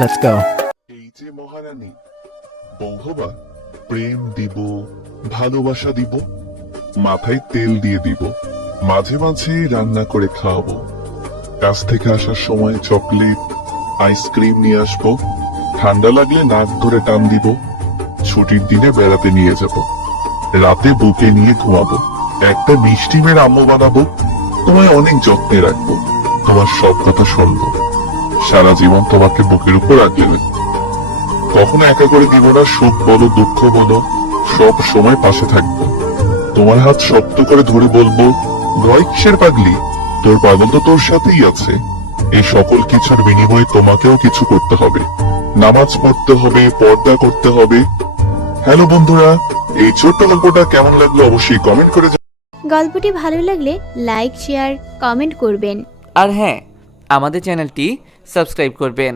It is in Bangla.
Let's go. এই যে মহারানী, বউ হবা, প্রেম দিব, ভালোবাসা দিব, মাথায় তেল দিয়ে দিব, মাঝে মাঝে রান্না করে খাওয়াবো, কাজ থেকে আসার সময় চকলেট আইসক্রিম নিয়ে আসবো, ঠান্ডা লাগলে নাক ধরে টান দিব, ছুটির দিনে বেড়াতে নিয়ে যাব, রাতে বুকে নিয়ে ঘুমাবো, একটা মিষ্টি মেয়ের আম্মু বানাবো, তোমায় অনেক যত্নে রাখবো, তোমার সব কথা শুনবো, সারা জীবন তোমাকে বুকের উপর আগলে রাখবো, কখনো একা করে দিব না, সুখ বলো দুঃখ বলো সব সময় পাশে থাকবো, তোমার হাত শক্ত করে ধরে বলবো, ভয় কিসের পাগলি, তোর পাগল তো তোর সাথেই আছে। এই সকল কিছুর বিনিময়ে তোমাকেও কিছু করতে হবে, নামাজ পড়তে হবে, পর্দা করতে হবে। হ্যালো বন্ধুরা, এই ছোট্ট গল্পটা কেমন লাগলো অবশ্যই কমেন্ট করে গল্পটি ভালো লাগলে লাইক শেয়ার কমেন্ট করবেন। আর হ্যাঁ, আমাদের চ্যানেলটি সাবস্ক্রাইব করবেন।